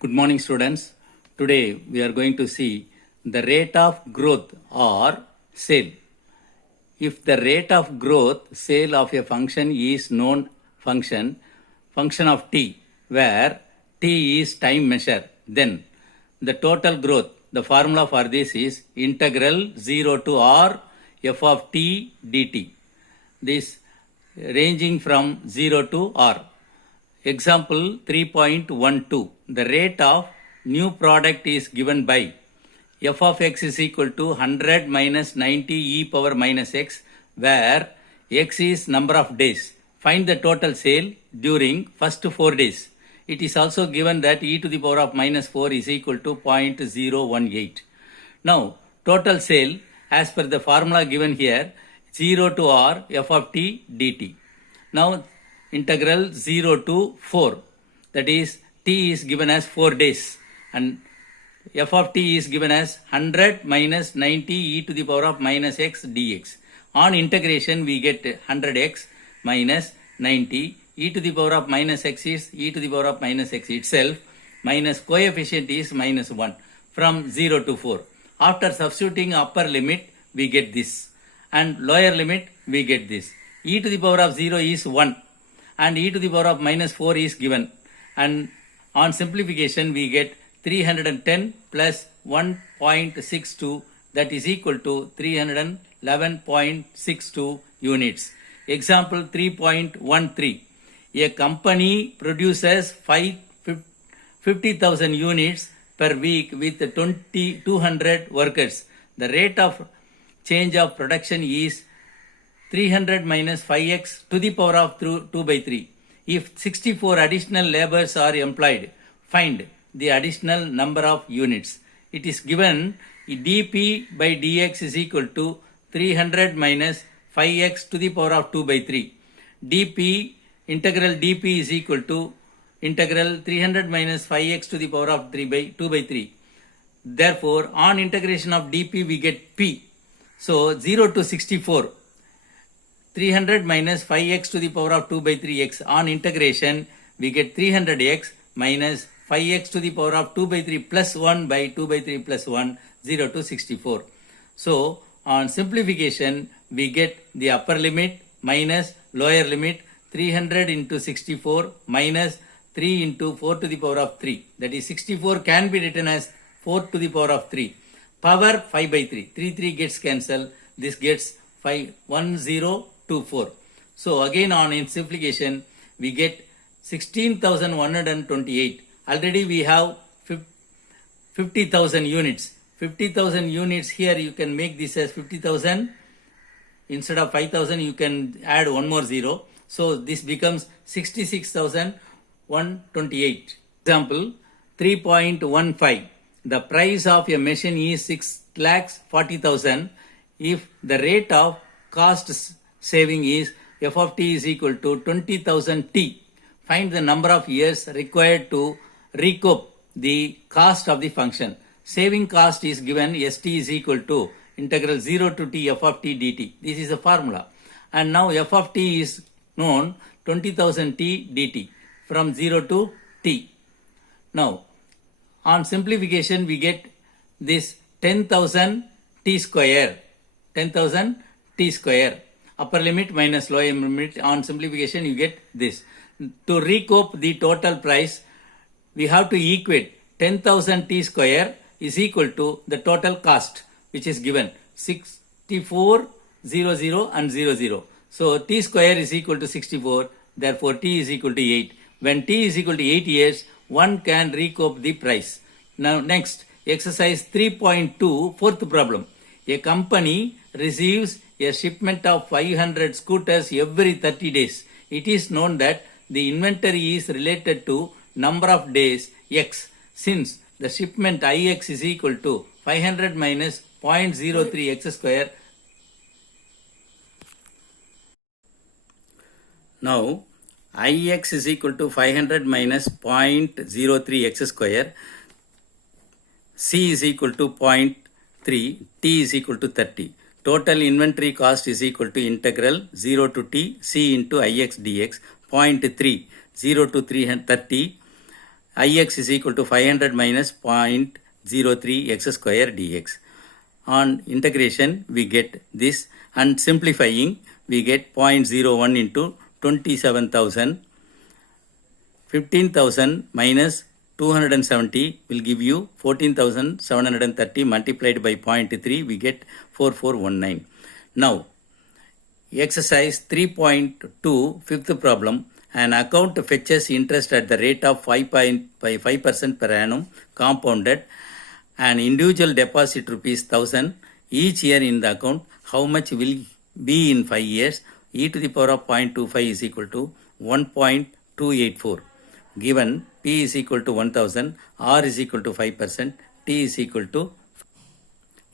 Good morning, students. Today we are going to see the rate of growth or sale. If the rate of growth sale of a function is known function of t, where t is time measure, then the total growth, the formula for this is integral 0 to r f of t dt. This ranging from 0 to r. Example 3.12. The rate of new product is given by f of x is equal to 100 minus 90 e power minus x, where x is number of days. Find the total sale during first 4 days. It is also given that e to the power of minus 4 is equal to 0.018. Now, total sale as per the formula given here, 0 to r f of t dt. Now, integral 0 to 4, that is t is given as 4 days and f of t is given as 100 minus 90 e to the power of minus x dx. On integration we get 100x minus 90 e to the power of minus x is e to the power of minus x itself, minus coefficient is minus 1 from 0 to 4. After substituting upper limit we get this and lower limit we get this. E to the power of 0 is 1 and e to the power of minus 4 is given, and on simplification we get 310 plus 1.62, that is equal to 311.62 units. Example 3.13. A company produces 50,000 units per week with 200 workers. The rate of change of production is 300 minus 5x to the power of 2 by 3. If 64 additional laborers are employed, find the additional number of units. It is given dp by dx is equal to 300 minus 5x to the power of 2 by 3. Integral dp is equal to integral 300 minus 5x to the power of 2 by 3. Therefore, on integration of dp we get p. So, 0 to 64. 300 minus 5x to the power of 2 by 3x. On integration, we get 300x minus 5x to the power of 2 by 3 plus 1 by 2 by 3 plus 1, 0 to 64. So, on simplification, we get the upper limit minus lower limit 300 into 64 minus 3 into 4 to the power of 3. That is 64 can be written as 4 to the power of 3. Power 5 by 3. 3 gets cancelled. This gets 1024. So again on in simplification we get 16,128. Already we have 50,000 units. 50,000 units here you can make this as 50,000. Instead of 5,000 you can add one more zero. So this becomes 66,128. Example 3.15. The price of a machine is 6,40,000 if the rate of cost saving is f of t is equal to 20,000 t. Find the number of years required to recoup the cost of the function. Saving cost is given st is equal to integral 0 to t f of t dt. This is a formula. And now f of t is known 20,000 t dt from 0 to t. Now, on simplification we get this 10,000 t square. 10,000 t square. Upper limit minus lower limit. On simplification you get this. To recoup the total price, we have to equate 10,000 t square is equal to the total cost which is given 64, 00 and 00. So t square is equal to 64, therefore t is equal to 8. When t is equal to 8 years, one can recoup the price. Now next, exercise 3.2, fourth problem. A company receives a shipment of 500 scooters every 30 days. It is known that the inventory is related to number of days x, since the shipment ix is equal to 500 minus 0.03 x square. Now, ix is equal to 500 minus 0.03 x square, c is equal to 0.3, t is equal to 30. Total inventory cost is equal to integral 0 to t c into ix dx, 0.3, 0 to 30 Ix is equal to 500 minus 0.03 x square dx. On integration, we get this, and simplifying, we get 0.01 into 27,000. 15,000 minus 270 will give you 14,730 multiplied by 0.3, we get 4419. Now, exercise 3.2, fifth problem. An account fetches interest at the rate of 5% per annum compounded. An individual deposit rupees 1,000 each year in the account. How much will be in 5 years? E to the power of 0.25 is equal to 1.284. Given P is equal to 1000, R is equal to 5%, T is equal to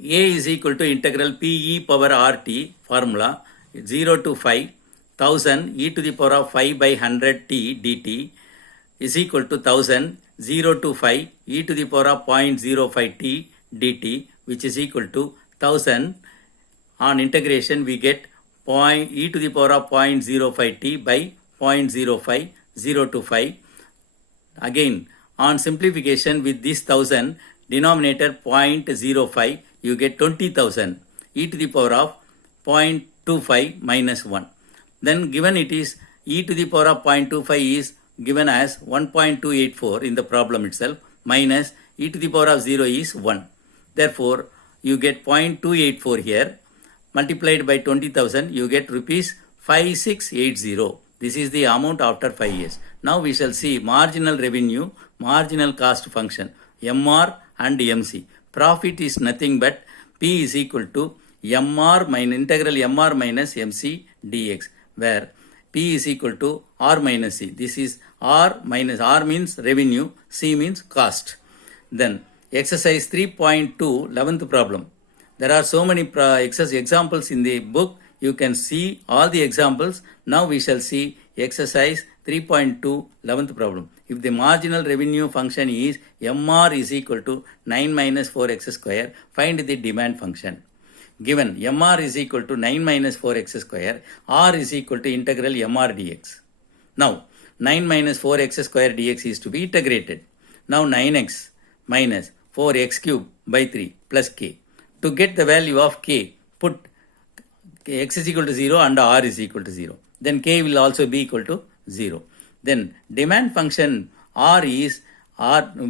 A is equal to integral P e power RT formula 0 to 5, 1000 e to the power of 5 by 100 t dt is equal to 1000 0 to 5 e to the power of 0.05 t dt, which is equal to 1000. On integration, we get e to the power of 0.05 t by 0.05, 0 to 5. Again, on simplification with this 1000, denominator 0.05, you get 20,000 e to the power of 0.25 minus 1. Then given it is e to the power of 0.25 is given as 1.284 in the problem itself, minus e to the power of 0 is 1. Therefore, you get 0.284 here, multiplied by 20,000, you get rupees 5680. This is the amount after 5 years. Now we shall see marginal revenue, marginal cost function, MR and MC. Profit is nothing but P is equal to MR minus integral MR minus MC dx, where P is equal to R minus C. This is R minus R means revenue, C means cost. Then exercise 3.2, 11th problem. There are so many examples in the book. You can see all the examples. Now we shall see exercise 3.2, 11th problem. If the marginal revenue function is MR is equal to 9 minus 4x square, find the demand function. Given MR is equal to 9 minus 4x square, R is equal to integral MR dx. Now, 9 minus 4x square dx is to be integrated. Now, 9x minus 4x cube by 3 plus k. To get the value of k, put x is equal to 0 and R is equal to 0. Then k will also be equal to 0. Then demand function R is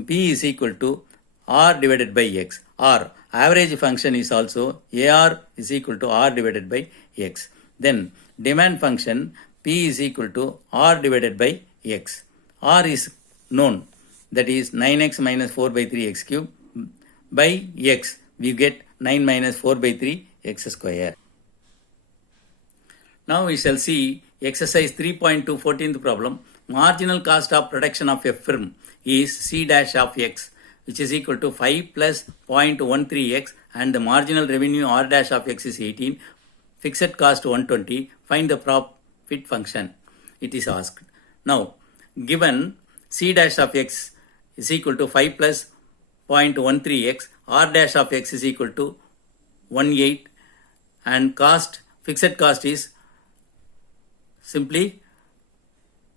P is equal to R divided by x. R, average function, is also AR is equal to R divided by x. Then demand function P is equal to R divided by x. R is known, that is 9x minus 4 by 3 x cube by x. We get 9 minus 4 by 3 x square. Now we shall see exercise 3.2, 14th problem. Marginal cost of production of a firm is C dash of x, which is equal to 5 plus 0.13x, and the marginal revenue R dash of x is 18, fixed cost 120, find the profit function, it is asked. Now, given C dash of x is equal to 5 plus 0.13x, R dash of x is equal to 18, and fixed cost is simply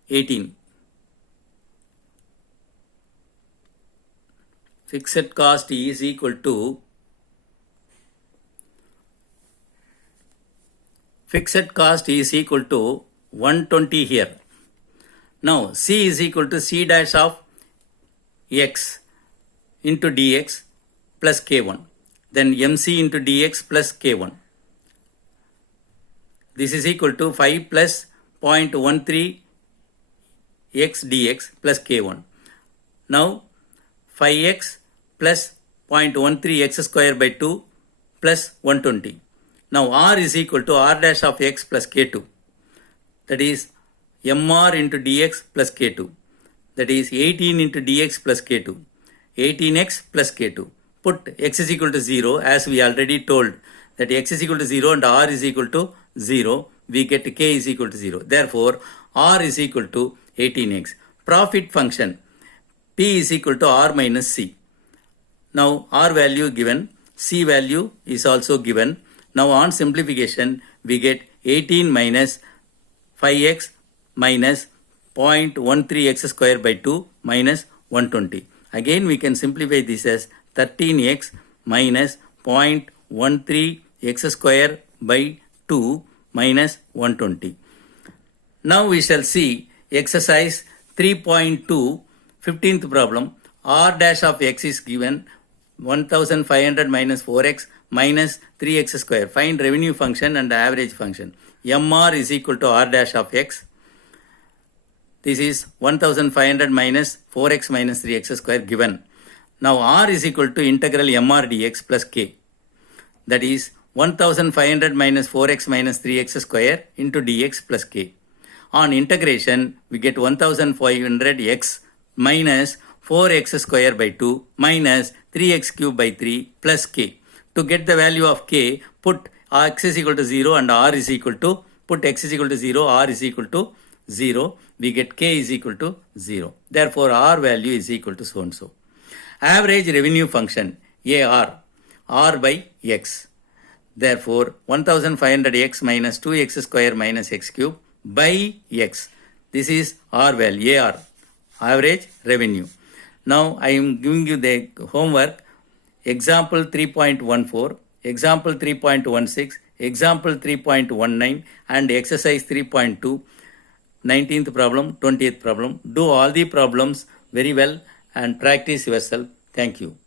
18. Fixed cost is equal to 120 here. Now C is equal to C dash of x into dx plus k1. Then MC into dx plus k1. This is equal to 5 plus 0.13 x dx plus k1. Now 5x plus 0.13 x square by 2 plus 120. Now R is equal to R dash of x plus k2. That is MR into dx plus k2. That is 18 into dx plus k2. 18x plus k2. Put x is equal to 0, as we already told that x is equal to 0 and R is equal to 0. We get k is equal to 0. Therefore, R is equal to 18x. Profit function P is equal to R minus C. Now R value given, C value is also given. Now on simplification, we get 18 minus 5x minus 0.13 x square by 2 minus 120. Again we can simplify this as 13x minus 0.13 x square by 2 minus 120. Now we shall see exercise 3.2, 15th problem. R dash of x is given 1500 minus 4x minus 3x square. Find revenue function and average function. MR is equal to R dash of x. This is 1500 minus 4x minus 3x square given. Now R is equal to integral MR dx plus k. That is 1500 minus 4x minus 3x square into dx plus k. On integration, we get 1500x minus 4x square by 2 minus 3x cube by 3 plus k. To get the value of k, put x is equal to 0 and r is equal to, put x is equal to 0, r is equal to 0. We get k is equal to 0. Therefore, r value is equal to so and so. Average revenue function, AR, r by x. Therefore, 1500x minus 2x square minus x cube by x. This is R value, AR, average revenue. Now, I am giving you the homework. Example 3.14, example 3.16, example 3.19 and exercise 3.2, 19th problem, 20th problem. Do all the problems very well and practice yourself. Thank you.